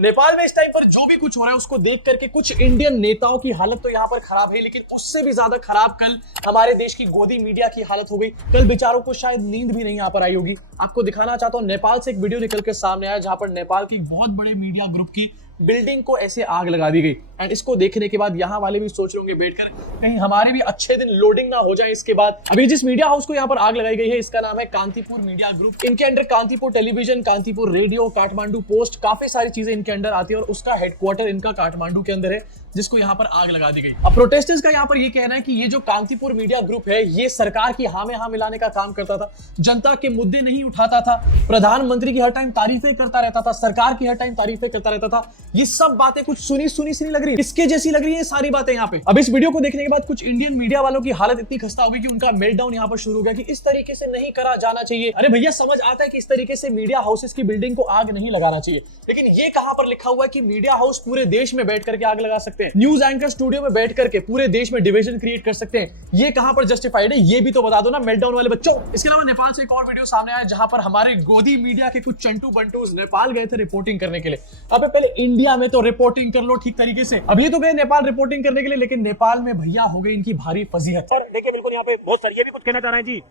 नेपाल में इस टाइम पर जो भी कुछ हो रहा है उसको देख करके कुछ इंडियन नेताओं की हालत तो यहाँ पर खराब है, लेकिन उससे भी ज्यादा खराब कल हमारे देश की गोदी मीडिया की हालत हो गई। कल बेचारों को शायद नींद भी नहीं यहाँ पर आई होगी। आपको दिखाना चाहता हूँ, नेपाल से एक वीडियो निकल के सामने आया जहां पर नेपाल की बहुत बड़े मीडिया ग्रुप की बिल्डिंग को ऐसे आग लगा दी गई। एंड इसको देखने के बाद यहाँ वाले भी सोच रहे होंगे बैठकर कहीं हमारे भी अच्छे दिन लोडिंग ना हो जाए। इसके बाद अभी जिस मीडिया हाउस को यहाँ पर आग लगाई गई है इसका नाम है कांतिपुर मीडिया ग्रुप। इनके under Kantipur television, Kantipur radio, Kathmandu post, काफी सारी चीजें इनके अंडर आती है और उसका हेडक्वार्टर इनका काठमांडू के अंदर है, जिसको यहाँ पर आग लगा दी गई। अब प्रोटेस्टर्स का यहाँ पर ये कहना है कि ये जो कांतिपुर मीडिया ग्रुप है ये सरकार की हाँ में हाँ मिलाने का काम करता था, जनता के मुद्दे नहीं उठाता था, प्रधानमंत्री की हर टाइम तारीफें करता रहता था, सरकार की हर टाइम तारीफें करता रहता था। ये सब बातें कुछ सुनी सुनी सी नहीं लग रही, किसके जैसी लग रही है सारी बातें यहाँ पे। अब इस वीडियो को देखने के बाद कुछ इंडियन मीडिया वालों की हालत इतनी खस्ता हो गई कि उनका मेल्टडाउन यहाँ पर शुरू हो गया कि इस तरीके से नहीं करा जाना चाहिए। अरे भैया समझ आता है कि इस तरीके से मीडिया हाउसेस की बिल्डिंग को आग नहीं लगाना चाहिए, लेकिन ये कहां पर लिखा हुआ है कि मीडिया हाउस पूरे देश में बैठ करके आग लगा सकते हैं, न्यूज एंकर स्टूडियो में बैठ करके पूरे देश में डिवीजन क्रिएट कर सकते हैं। ये कहां पर जस्टिफाइड है ये भी तो बता दो ना मेल्टडाउन वाले बच्चों। इसके अलावा नेपाल से एक और वीडियो सामने आया जहां पर हमारे गोदी मीडिया के कुछ चंटू बंटूज नेपाल गए थे रिपोर्टिंग करने के लिए। अब पहले इंडिया में तो रिपोर्टिंग कर लो ठीक तरीके से, अभी तो गए नेपाल रिपोर्टिंग करने के लिए, लेकिन नेपाल में भैया हो गई इनकी भारी फजीहत। देखिए बिल्कुल यहाँ पे बहुत सारे, ये भी कुछ कहना चाह रहे हैं जी।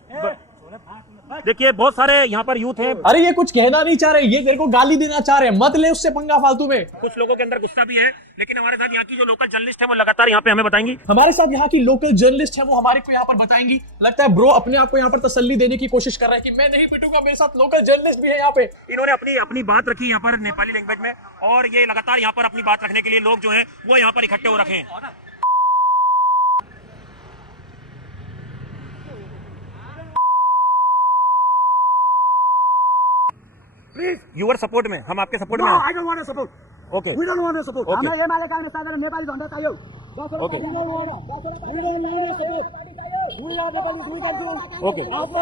देखिए बहुत सारे यहाँ पर यूथ हैं। अरे ये कुछ कहना नहीं चाह रहे, ये तेरे को गाली देना चाह रहे हैं, मत ले उससे पंगा फालतू में। कुछ लोगों के अंदर गुस्सा भी है, लेकिन हमारे साथ यहाँ की जो लोकल जर्नलिस्ट है वो लगातार यहाँ पे हमें बताएंगी। हमारे साथ यहाँ की लोकल जर्नलिस्ट है वो हमारे को यहाँ पर बताएंगी। लगता है ब्रो अपने आप को यहाँ पर तसल्ली देने की कोशिश कर रहा है कि मैं नहीं पिटूंगा, मेरे साथ लोकल जर्नलिस्ट भी है यहाँ पे। इन्होंने अपनी बात रखी यहाँ पर नेपाली लैंग्वेज में, और ये लगातार यहाँ पर अपनी बात रखने के लिए लोग जो है वो यहाँ पर इकट्ठे हो रखे हैं। प्लीज यूर सपोर्ट में, हम आपके सपोर्ट में। I don't want to support. Okay We don't want to support. Okay. हामीलाई एमाले कांग्रेस साधारण नेपाली झण्डा चाहियो। Okay We don't want to support. We are Nepali, we can do. Okay okay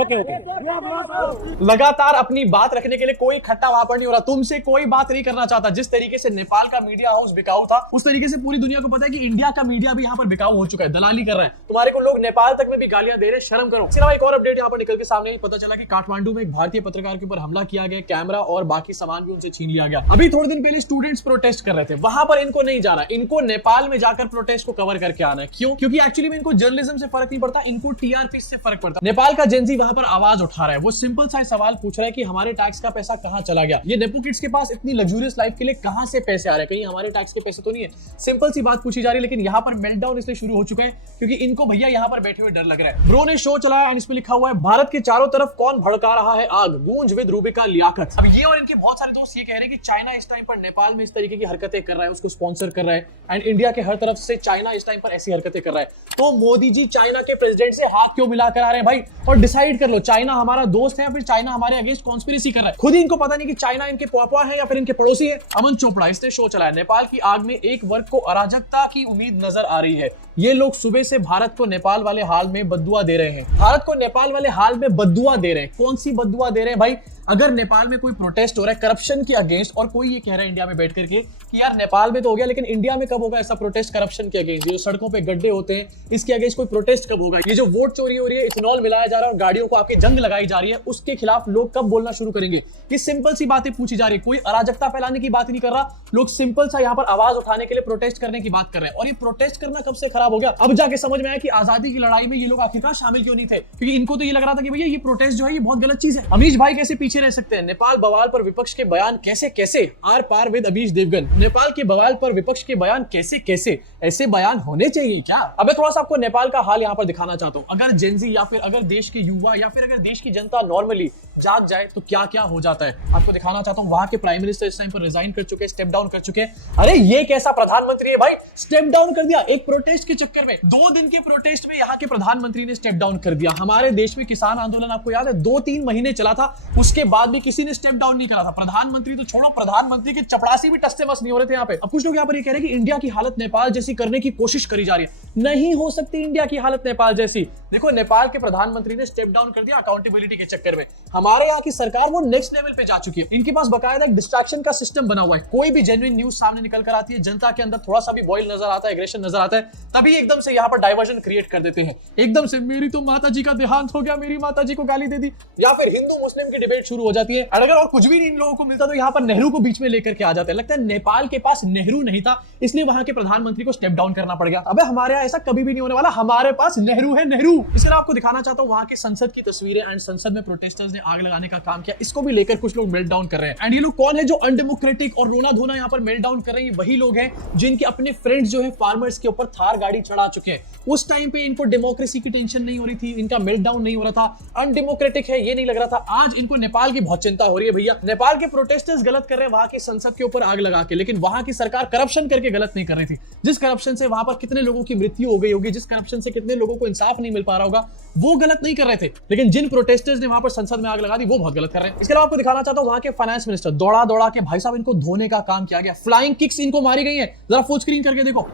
okay We have lost. लगातार अपनी बात रखने के लिए कोई खट्टा वहां पर नहीं हो रहा, तुमसे कोई बात नहीं करना चाहता। जिस तरीके से नेपाल का मीडिया हाउस बिकाऊ था उस तरीके से पूरी दुनिया को पता है कि इंडिया का मीडिया भी यहाँ पर बिकाऊ हो चुका है, दलाली कर रहे हैं। तुम्हारे को लोग नेपाल तक में भी गालियां दे रहे हैं, शर्म करो। इसके अलावा एक और अपडेट यहाँ पर निकल के सामने पता चला कि काठमांडू में एक भारतीय पत्रकार के ऊपर हमला किया गया, कैमरा और बाकी सामान भी उनसे छीन लिया गया। अभी थोड़े दिन पहले स्टूडेंट्स प्रोटेस्ट कर रहे थे, वहां पर इनको नहीं जाना, इनको नेपाल में जाकर प्रोटेस्ट को कवर करके आना है। क्यों? क्योंकि एक्चुअली में इनको जर्नलिज्म से फर्क नहीं पड़ता, इनको टीआरपी से फर्क पड़ता। नेपाल का जेंजी वहां पर आवाज उठा रहा है, वो सिंपल सा सवाल पूछ रहा है कि हमारे टैक्स का पैसा कहां चला गया, ये नेपो किड्स के पास इतनी लग्जूरियस लाइफ के लिए कहां से पैसे आ रहे हैं, कहीं हमारे टैक्स के पैसे तो नहीं है। सिंपल सी बात पूछी जा रही है, लेकिन यहाँ पर मेल्टडाउन इसलिए शुरू हो चुका है क्योंकि इनको भैया यहाँ पर बैठे हुए डर लग रहा है। ब्रो ने शो चलाया एंड इसमें लिखा हुआ है भारत के चारों तरफ कौन भड़का रहा है आग, गूंज विद रूबिका लियाकत। अब ये और इनके बहुत सारे दोस्त ये कह रहे हैं कि चाइना इस टाइम पर नेपाल में इस तरीके की हरकतें कर रहा है, उसको स्पॉन्सर कर रहा है, एंड इंडिया के हर तरफ से चाइना इस टाइम पर ऐसी हरकतें कर रहा है। तो मोदी जी चाइना के प्रेसिडेंट से हाथ क्यों मिला कर आ रहे हैं भाई? और डिसाइड कर लो चाइना हमारा दोस्त है या फिर चाइना हमारे अगेंस्ट कॉन्स्पिरेसी कर रहा है। खुद ही इनको पता नहीं कि चाइना इनके पापा है या फिर इनके पड़ोसी है। अमन चोपड़ा इसने शो चलाया, नेपाल की आग में एक वर्ग को अराजकता की उम्मीद नजर आ रही है। ये लोग सुबह से भारत को नेपाल वाले हाल में बद्दुआ दे रहे हैं, भारत को नेपाल वाले हाल में बद्दुआ दे रहे हैं। कौन सी बद्दुआ दे रहे हैं भाई? अगर नेपाल में कोई प्रोटेस्ट हो रहा है करप्शन के अगेंस्ट और कोई ये कह रहा है इंडिया में बैठ करके कि यार नेपाल में तो हो गया, लेकिन इंडिया में कब होगा ऐसा प्रोटेस्ट करप्शन के अगेंस्ट? जो सड़कों पे गड्ढे होते हैं इसके अगेंस्ट कोई प्रोटेस्ट कब होगा? ये जो वोट चोरी हो रही है, इथेनॉल मिलाया जा रहा है और गाड़ियों को आपकी जंग लगाई जा रही है, उसके खिलाफ लोग कब बोलना शुरू करेंगे? ये सिंपल सी बातें पूछी जा रही है, कोई अराजकता फैलाने की बात नहीं कर रहा, लोग सिंपल सा यहाँ पर आवाज उठाने के लिए प्रोटेस्ट करने की बात कर रहे हैं। और ये प्रोटेस्ट करना कब से खराब हो गया? अब जाके समझ में आया कि आजादी की लड़ाई में ये लोग आखिरकार शामिल क्यों नहीं थे, क्योंकि इनको तो ये लग रहा था कि भैया ये प्रोटेस्ट जो है ये बहुत गलत चीज है। अमीश भाई कैसे पीछे रह सकते हैं? नेपाल बवाल पर विपक्ष के बयान कैसे कैसे, आर पार विद अमीश देवगन। नेपाल के बवाल पर विपक्ष के बयान कैसे कैसे, ऐसे बयान होने चाहिए क्या? अब मैं थोड़ा सा आपको नेपाल का हाल यहाँ पर दिखाना चाहता हूँ। अगर जेंजी या फिर अगर देश के युवा या फिर अगर देश की जनता नॉर्मली जाग जाए तो क्या क्या हो जाता है आपको दिखाना चाहता हूँ। वहां के प्राइम मिनिस्टर इस टाइम पर रिजाइन कर चुके हैं, स्टेप डाउन कर चुके हैं। अरे ये कैसा प्रधानमंत्री है भाई, स्टेप डाउन कर दिया एक प्रोटेस्ट के चक्कर में। 2 दिन के प्रोटेस्ट में यहाँ के प्रधानमंत्री ने स्टेप डाउन कर दिया। हमारे देश में किसान आंदोलन आपको याद है 2-3 महीने चला था, उसके बाद भी किसी ने स्टेप डाउन नहीं करा था। प्रधानमंत्री तो छोड़ो, प्रधानमंत्री की चपड़ासी भी टस से मस नहीं हो रहे थे यहाँ पे। अब कुछ लोग यहाँ पर ये कह रहे हैं कि इंडिया की हालत नेपाल जैसी करने की कोशिश करी जा रही है। नहीं हो सकती इंडिया की हालत नेपाल जैसी। देखो नेपाल के प्रधानमंत्री ने स्टेप डाउन कर दिया अकाउंटेबिलिटी के चक्कर में। हमारे यहाँ की सरकार वो नेक्स्ट लेवल पे जा चुकी है। इनके पास बकायदा डिस्ट्रैक्शन का सिस्टम बना हुआ है। कोई भी जेन्युइन न्यूज सामने निकल कर आती है, जनता के अंदर थोड़ा सा भी बॉयल नजर आता है, एग्रेशन नजर आता है, तभी एकदम से यहाँ पर डाइवर्जन क्रिएट कर देते हैं। एकदम से मेरी तो माता जी का देहांत हो गया, मेरी माता जी को गाली दे दी, या फिर हिंदू मुस्लिम की डिबेट शुरू हो जाती है। अगर और कुछ भी इन लोगों को मिलता तो यहाँ पर नेहरू को बीच में लेकर के आ जाते हैं। लगता है नेपाल के पास नेहरू नहीं था, इसलिए वहां के प्रधानमंत्री को स्टेप डाउन करना पड़ गया। अबे हमारे यहाँ ऐसा कभी भी नहीं होने वाला, हमारे पास नेहरू है, नेहरू। इसलिए आपको दिखाना चाहता हूँ वहां के संसद की तस्वीरें एंड संसद में प्रोटेस्टर्स ने आग लगाने का काम किया। इसको भी लेकर कुछ लोग मेल्ट डाउन कर रहे हैं। एंड ये लोग कौन है जो अनडेमोक्रेटिक और रोना धोना यहाँ पर मेल्ट डाउन कर रहे हैं? वही लोग हैं जिनके अपने फ्रेंड्स जो है फार्मर्स के ऊपर थार गाड़ी चढ़ा चुके हैं। उस टाइम पे इनको डेमोक्रेसी की टेंशन नहीं हो रही थी, इनका मेल्ट डाउन नहीं हो रहा था, अनडेमोक्रेटिक है ये नहीं लग रहा था। आज इनको नेपाल की बहुत चिंता हो रही है। भैया नेपाल के प्रोटेस्टर्स गलत कर रहे हैं वहां की संसद के ऊपर आग लगा के, लेकिन वहां की सरकार करप्शन करके गलत नहीं कर रही थी। जिस करप्शन से वहां पर कितने लोगों की मृत्यु हो गई होगी, जिस करप्शन से कितने लोगों को इंसाफ नहीं मिल पा रहा होगा, वो गलत नहीं कर रहे थे। लेकिन जिन प्रोटेस्टर्स ने वहां पर संसद में आग लगा दी वो बहुत गलत कर रहे हैं। इसके अलावा आपको दिखाना चाहता हूं वहां के फाइनेंस मिनिस्टर दौड़ा दौड़ा के भाई साहब इनको धोने का काम किया गया। फ्लाइंग किक्स इनको मारी गई है, जरा फुल स्क्रीन करके देखो।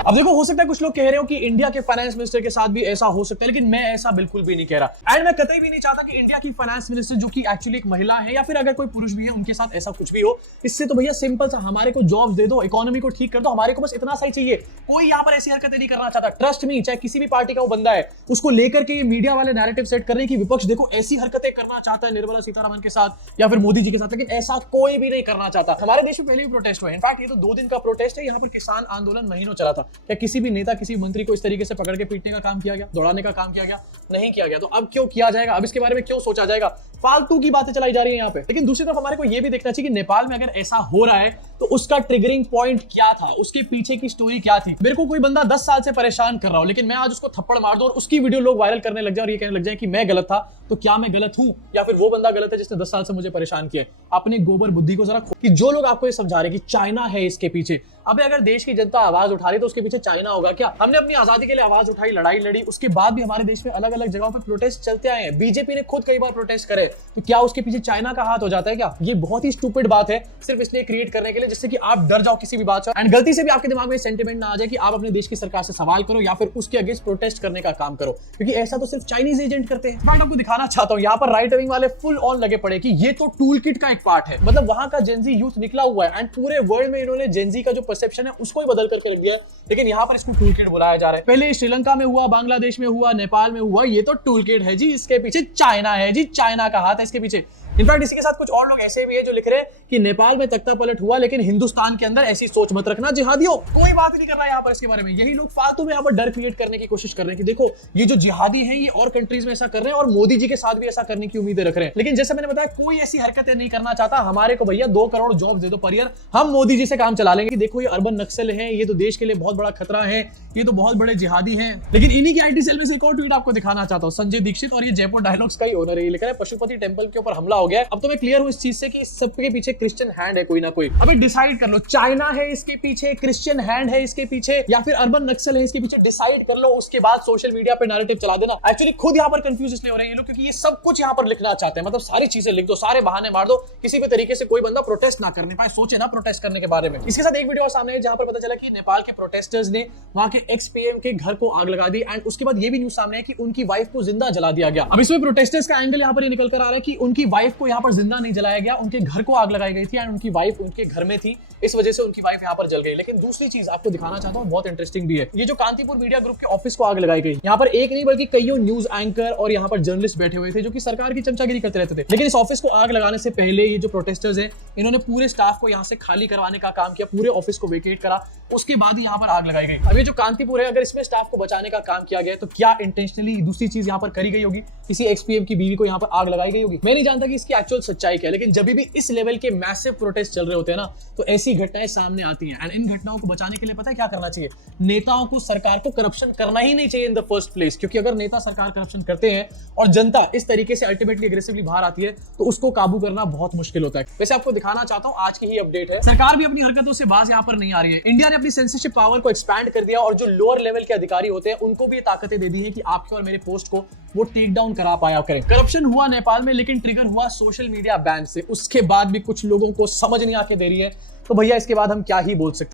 अब देखो हो सकता है कुछ लोग कह रहे हो कि इंडिया के फाइनेंस मिनिस्टर के साथ भी ऐसा हो सकता है, लेकिन मैं ऐसा बिल्कुल भी नहीं कह रहा। एंड मैं कतई भी नहीं चाहता कि इंडिया की फाइनेंस मिनिस्टर जो कि एक्चुअली एक महिला है या फिर अगर कोई पुरुष भी है उनके साथ ऐसा कुछ भी हो। इससे तो भैया सिंपल सा हमारे को जॉब्स दे दो, इकोनॉमी को ठीक कर दो, हमारे को बस इतना सही चाहिए। कोई यहाँ पर ऐसी हरकतें नहीं करना चाहता। ट्रस्ट मी, चाहे किसी भी पार्टी का वो बंदा है, उसको लेकर के ये मीडिया वाले नैरेटिव सेट कर रहे हैं कि विपक्ष देखो ऐसी हरकतें करना चाहता है निर्मला सीतारमण के साथ या फिर मोदी जी के साथ, लेकिन ऐसा कोई भी नहीं करना चाहता। हमारे देश में पहले भी प्रोटेस्ट हुए। इनफैक्ट ये तो 2 दिन का प्रोटेस्ट है। यहाँ पर किसान आंदोलन महीनों चला था। क्या किसी भी नेता किसी मंत्री को इस तरीके से पकड़ के पीटने का काम किया गया, दौड़ाने का काम किया गया? नहीं किया गया। तो अब क्यों किया जाएगा? अब इसके बारे में क्यों सोचा जाएगा? फालतू की बातें चलाई जा रही है यहाँ पे। लेकिन दूसरी तरफ हमारे को यह भी देखना चाहिए कि नेपाल में अगर ऐसा हो रहा है तो उसका ट्रिगरिंग पॉइंट क्या था, उसके पीछे की स्टोरी क्या थी। मेरे को कोई बंदा 10 साल से परेशान कर रहा हो, लेकिन मैं आज उसको थप्पड़ मार दूं और उसकी वीडियो लोग वायरल करने लग जाए और ये कहने लग जाए कि मैं गलत था, तो क्या मैं गलत हूं या फिर वो बंदा गलत है जिसने 10 साल से मुझे परेशान किया? अपनी गोबर बुद्धि को जरा कि जो लोग आपको ये समझा रहे कि चाइना है इसके पीछे, अबे अगर देश की जनता आवाज उठा रही तो उसके पीछे चाइना होगा क्या? हमने अपनी आजादी के लिए आवाज उठाई, लड़ाई लड़ी, उसके बाद भी हमारे देश में अलग अलग जगहों पे प्रोटेस्ट चलते आए हैं। बीजेपी ने खुद कई बार प्रोटेस्ट करे, तो क्या उसके पीछे चाइना का हाथ हो जाता है क्या? ये बहुत ही स्टूपिड बात है, सिर्फ इसलिए क्रिएट करने के लिए जिससे कि आप डर जाओ किसी भी बात से एंड गलती से भी आपके दिमाग में सेंटिमेंट ना आ जाए कि आप अपने देश की सरकार से सवाल करो या फिर उसके अगेंस्ट प्रोटेस्ट करने का काम करो, क्योंकि ऐसा तो सिर्फ चाइनीज एजेंट करते हैं। मैं आपको दिखाना चाहता हूं यहाँ पर राइट विंग वाले फुल ऑन लगे पड़े कि ये तो टूल किट का एक पार्ट है। मतलब वहां का जेनजी यूथ निकला हुआ है एंड पूरे वर्ल्ड में इन्होंने जेनजी का जो परसेप्शन है उसको ही बदल करके रख दिया, लेकिन यहाँ पर इसको टूल किट बुलाया जा रहा है। पहले श्रीलंका में हुआ, बांग्लादेश में हुआ, नेपाल में हुआ, ये तो टूल किट है जी, इसके पीछे चाइना है जी, चाइना का हाथ है इसके पीछे। इनफैक्ट इसी के साथ कुछ और लोग ऐसे भी है जो लिख रहे हैं कि नेपाल में तख्ता पलट हुआ लेकिन हिंदुस्तान के अंदर ऐसी सोच मत रखना जिहादियों। कोई बात नहीं कर रहा है यहाँ पर इसके बारे में। यही लोग फालतू में यहाँ पर डर क्रिएट करने की कोशिश कर रहे हैं कि देखो ये जो जिहादी हैं ये और कंट्रीज में ऐसा कर रहे हैं और मोदी जी के साथ भी ऐसा करने की उम्मीदें रख रहे हैं। लेकिन जैसे मैंने बताया कोई ऐसी हरकतें नहीं करना चाहता। हमारे को भैया 2 करोड़ जॉब दे दो पर ईयर, हम मोदी जी से काम चला लेंगे कि देखो ये अर्बन नक्सल है, ये तो देश के लिए बहुत बड़ा खतरा है, ये तो बहुत बड़े जिहादी हैं। लेकिन इन्हीं की आईटी सेल में से एक और ट्वीट आपको दिखाना चाहता हूं। संजय दीक्षित और ये जयपुर डायलॉग्स का ही ओनर है, ये लिख रहा है पशुपति टेंपल के ऊपर हमला हो गया। अब तो मैं क्लियर हूं इस चीज से कि सबके पीछे क्रिश्चियन हैंड है कोई ना कोई। अबे डिसाइड कर लो, चाइना है इसके पीछे, क्रिश्चियन हैंड है इसके पीछे, या फिर अर्बन नक्सल है इसके पीछे। डिसाइड कर लो, उसके बाद सोशल मीडिया पे नैरेटिव चला देना। एक्चुअली खुद यहाँ पर कंफ्यूज इसलिए हो रहे हैं ये लोग क्योंकि ये सब कुछ यहाँ पर लिखना चाहते हैं। मतलब सारी चीजें लिख दो, सारे बहाने मार दो, किसी भी तरीके से कोई बंदा प्रोटेस्ट ना करने पाए, सोचे ना प्रोटेस्ट करने के बारे में। इसके साथ एक वीडियो सामने है जहां पर पता चला कि नेपाल के प्रोटेस्टर्स ने वहां के एक्स पीएम के घर को आग लगा दी एंड उसके बाद ये भी न्यूज सामने है कि उनकी वाइफ को जिंदा जला दिया गया। अब इसमें प्रोटेस्टर्स का एंगल यहाँ पर ये निकल कर आ रहा है कि उनकी वाइफ को यहाँ पर जिंदा नहीं जलाया गया, उनके घर को आग लगाई गई थी एंड उनकी वाइफ उनके घर में थी, इस वजह से उनकी वाइफ यहाँ पर जल गई। लेकिन दूसरी चीज आपको दिखाना चाहता हूँ, बहुत इंटरेस्टिंग भी है। ये जो कांतिपुर मीडिया ग्रुप के ऑफिस को आग लगाई गई, यहाँ पर एक नहीं बल्कि कईयों न्यूज एंकर और यहाँ पर जर्नलिस्ट बैठे हुए थे जो कि सरकार की चमचागिरी करते रहते थे। लेकिन इस ऑफिस को आग लगाने से पहले ये जो प्रोटेस्टर्स हैं इन्होंने पूरे स्टाफ को यहाँ से खाली करवाने का काम किया, पूरे ऑफिस को वेकेट करा, उसके बाद ही यहाँ पर आग लगाई गई। अब ये जो कांतिपुर है अगर इसमें स्टाफ को बचाने का काम किया गया तो क्या इंटेंशनली दूसरी चीज यहाँ पर करी गई होगी, किसी एक्सपीएम की बीवी को यहाँ पर आग लगाई गई होगी? मैं नहीं जानता कि इसकी एक्चुअल सच्चाई क्या है, लेकिन जब भी इस लेवल के मैसिव प्रोटेस्ट चल रहे होते हैं ना तो ऐसी घटनाएं सामने आती हैं एंड इन घटनाओं को बचाने के लिए पता है क्या करना चाहिए? नेताओं को, सरकार को करप्शन करना ही नहीं चाहिए इन द फर्स्ट प्लेस, क्योंकि अगर नेता सरकार करप्शन करते हैं और जनता इस तरीके से अल्टीमेटली एग्रेसिवली बाहर आती है तो उसको काबू करना बहुत मुश्किल होता है। वैसे आपको दिखा दिखाना चाहता हूँ आज की ही अपडेट है। सरकार भी अपनी हरकतों से बाज यहाँ पर नहीं आ रही है। इंडिया ने अपनी सेंसरशिप पावर को एक्सपैंड कर दिया और जो लोअर लेवल के अधिकारी होते हैं उनको भी ये ताकतें दे दी है कि आपके और मेरे पोस्ट को वो टेक डाउन करा पाया करें। करप्शन हुआ नेपाल में, लेकिन ट्रिगर हुआ सोशल मीडिया बैन से। उसके बाद भी कुछ लोगों को समझ नहीं आके दे रही है, तो भैया इसके बाद हम क्या ही बोल सकते हैं।